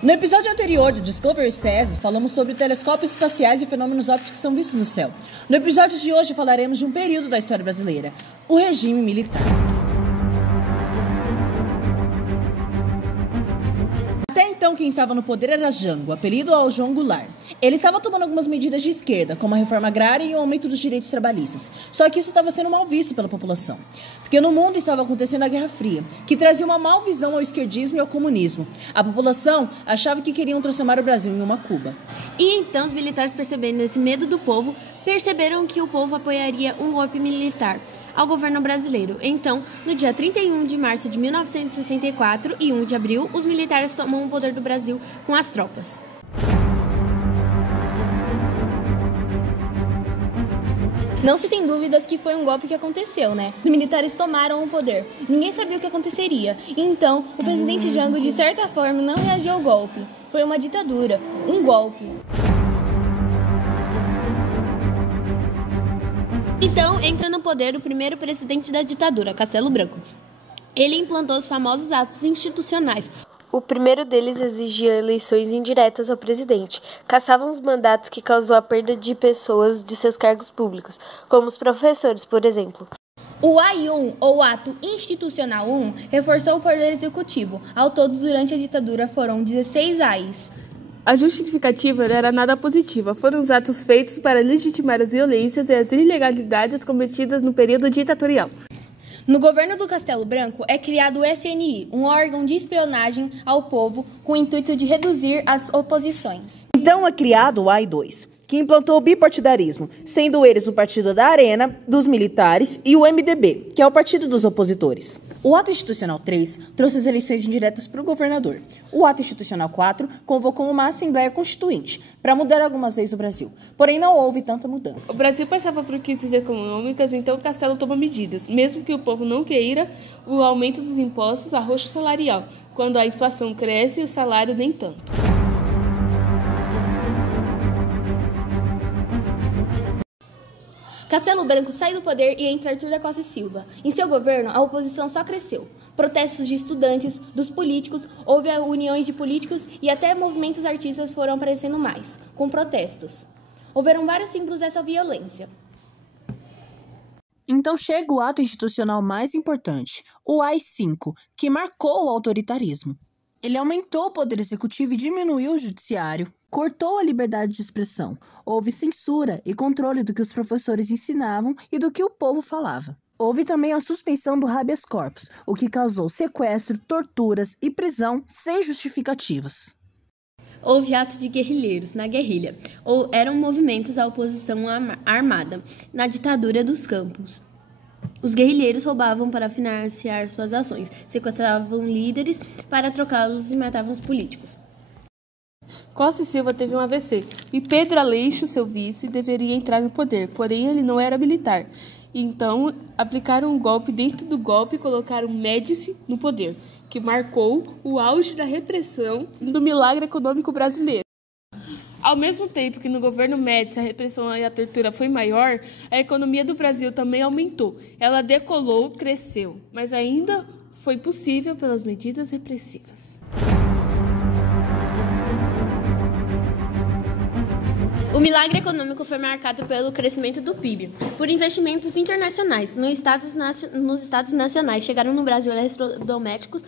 No episódio anterior do Discovery SESI, falamos sobre telescópios espaciais e fenômenos ópticos que são vistos no céu. No episódio de hoje falaremos de um período da história brasileira, o regime militar. Até então, quem estava no poder era Jango, apelido ao João Goulart. Ele estava tomando algumas medidas de esquerda, como a reforma agrária e o aumento dos direitos trabalhistas. Só que isso estava sendo mal visto pela população. Porque no mundo estava acontecendo a Guerra Fria, que trazia uma mal visão ao esquerdismo e ao comunismo. A população achava que queriam transformar o Brasil em uma Cuba. E então os militares, percebendo esse medo do povo, perceberam que o povo apoiaria um golpe militar ao governo brasileiro. Então, no dia 31 de março de 1964 e 1 de abril, os militares tomam o poder do Brasil com as tropas. Não se tem dúvidas que foi um golpe que aconteceu, né? Os militares tomaram o poder. Ninguém sabia o que aconteceria. Então, o presidente Jango, de certa forma, não reagiu ao golpe. Foi uma ditadura, um golpe. Então, entra no poder o primeiro presidente da ditadura, Castelo Branco. Ele implantou os famosos atos institucionais. O primeiro deles exigia eleições indiretas ao presidente. Cassavam os mandatos que causou a perda de pessoas de seus cargos públicos, como os professores, por exemplo. O AI-1, ou Ato Institucional 1, reforçou o poder executivo. Ao todo, durante a ditadura, foram 16 AIs. A justificativa não era nada positiva. Foram os atos feitos para legitimar as violências e as ilegalidades cometidas no período ditatorial. No governo do Castelo Branco é criado o SNI, um órgão de espionagem ao povo com o intuito de reduzir as oposições. Então é criado o AI-2, que implantou o bipartidarismo, sendo eles o Partido da Arena, dos militares, e o MDB, que é o Partido dos Opositores. O Ato Institucional 3 trouxe as eleições indiretas para o governador. O Ato Institucional 4 convocou uma Assembleia Constituinte para mudar algumas leis do Brasil. Porém, não houve tanta mudança. O Brasil passava por crises econômicas, então o Castelo toma medidas. Mesmo que o povo não queira, o aumento dos impostos, arroxo salarial. Quando a inflação cresce, o salário nem tanto. Castelo Branco sai do poder e entra Arthur da Costa e Silva. Em seu governo, a oposição só cresceu. Protestos de estudantes, dos políticos, houve uniões de políticos e até movimentos artistas foram aparecendo mais, com protestos. Houveram vários símbolos dessa violência. Então chega o ato institucional mais importante, o AI-5, que marcou o autoritarismo. Ele aumentou o poder executivo e diminuiu o judiciário. Cortou a liberdade de expressão, houve censura e controle do que os professores ensinavam e do que o povo falava. Houve também a suspensão do habeas corpus, o que causou sequestro, torturas e prisão sem justificativas. Houve atos de guerrilheiros na guerrilha, ou eram movimentos à oposição armada, na ditadura dos campos. Os guerrilheiros roubavam para financiar suas ações, sequestravam líderes para trocá-los e matavam os políticos. Costa e Silva teve um AVC e Pedro Aleixo, seu vice, deveria entrar no poder, porém ele não era militar. Então, aplicaram um golpe dentro do golpe e colocaram Médici no poder, que marcou o auge da repressão do milagre econômico brasileiro. Ao mesmo tempo que no governo Médici a repressão e a tortura foi maior, a economia do Brasil também aumentou. Ela decolou, cresceu, mas ainda foi possível pelas medidas repressivas. O milagre econômico foi marcado pelo crescimento do PIB, por investimentos internacionais. Nos estados nacionais chegaram no Brasil eletrodomésticos,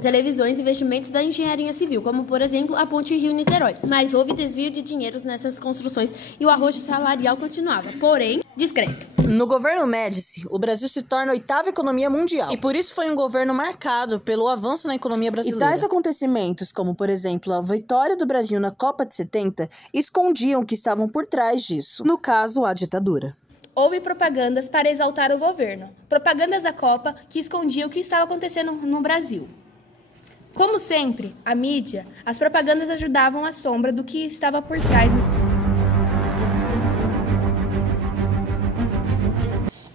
televisões e investimentos da engenharia civil, como, por exemplo, a ponte Rio-Niterói. Mas houve desvio de dinheiros nessas construções e o arroxo salarial continuava, porém, discreto. No governo Médici, o Brasil se torna a 8ª economia mundial. E por isso foi um governo marcado pelo avanço na economia brasileira. E tais acontecimentos, como, por exemplo, a vitória do Brasil na Copa de 70, escondiam o que estavam por trás disso. No caso, a ditadura. Houve propagandas para exaltar o governo. Propagandas da Copa que escondiam o que estava acontecendo no Brasil. Como sempre, a mídia, as propagandas ajudavam à sombra do que estava por trás.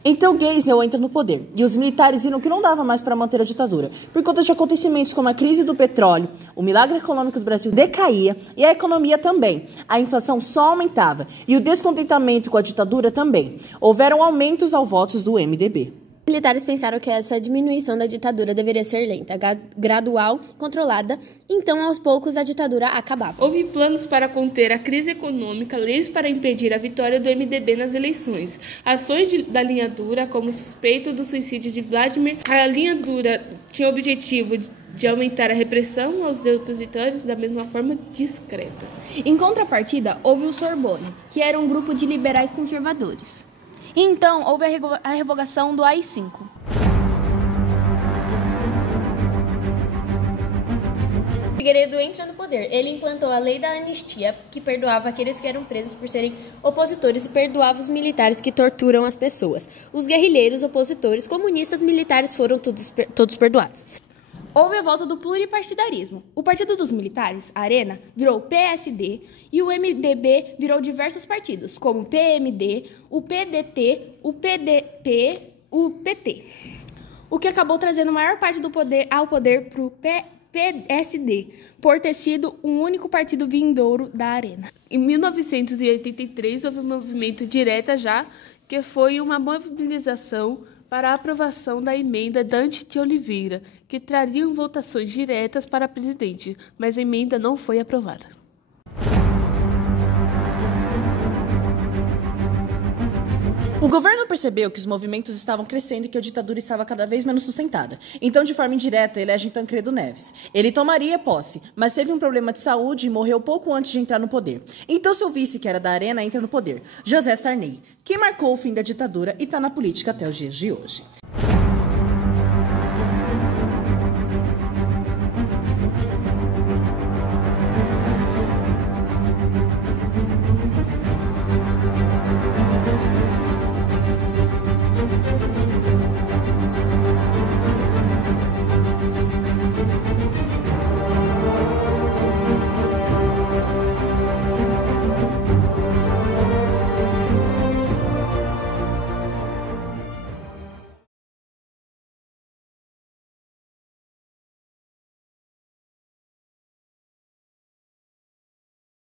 Então Geisel entra no poder, e os militares viram que não dava mais para manter a ditadura, por conta de acontecimentos como a crise do petróleo, o milagre econômico do Brasil decaía, e a economia também. A inflação só aumentava, e o descontentamento com a ditadura também. Houveram aumentos aos votos do MDB. Militares pensaram que essa diminuição da ditadura deveria ser lenta, gradual, controlada, então aos poucos a ditadura acabava. Houve planos para conter a crise econômica, leis para impedir a vitória do MDB nas eleições, ações da linha dura, como suspeito do suicídio de Vladimir. A linha dura tinha o objetivo de aumentar a repressão aos opositores da mesma forma discreta. Em contrapartida, houve o Sorbonne, que era um grupo de liberais conservadores. Então, houve a revogação do AI-5. Figueiredo entra no poder. Ele implantou a lei da anistia, que perdoava aqueles que eram presos por serem opositores e perdoava os militares que torturam as pessoas. Os guerrilheiros, opositores, comunistas, militares foram todos perdoados. Houve a volta do pluripartidarismo. O Partido dos Militares, a Arena, virou PSD e o MDB virou diversos partidos, como o PMD, o PDT, o PDP, o PT. O que acabou trazendo a maior parte do poder ao poder para o PSD, por ter sido um único partido vindouro da Arena. Em 1983, houve um movimento direta já, que foi uma mobilização para a aprovação da emenda Dante de Oliveira, que trariam votações diretas para presidente, mas a emenda não foi aprovada. O governo percebeu que os movimentos estavam crescendo e que a ditadura estava cada vez menos sustentada. Então, de forma indireta, elege Tancredo Neves. Ele tomaria posse, mas teve um problema de saúde e morreu pouco antes de entrar no poder. Então, seu vice, que era da Arena, entra no poder, José Sarney, que marcou o fim da ditadura e está na política até os dias de hoje.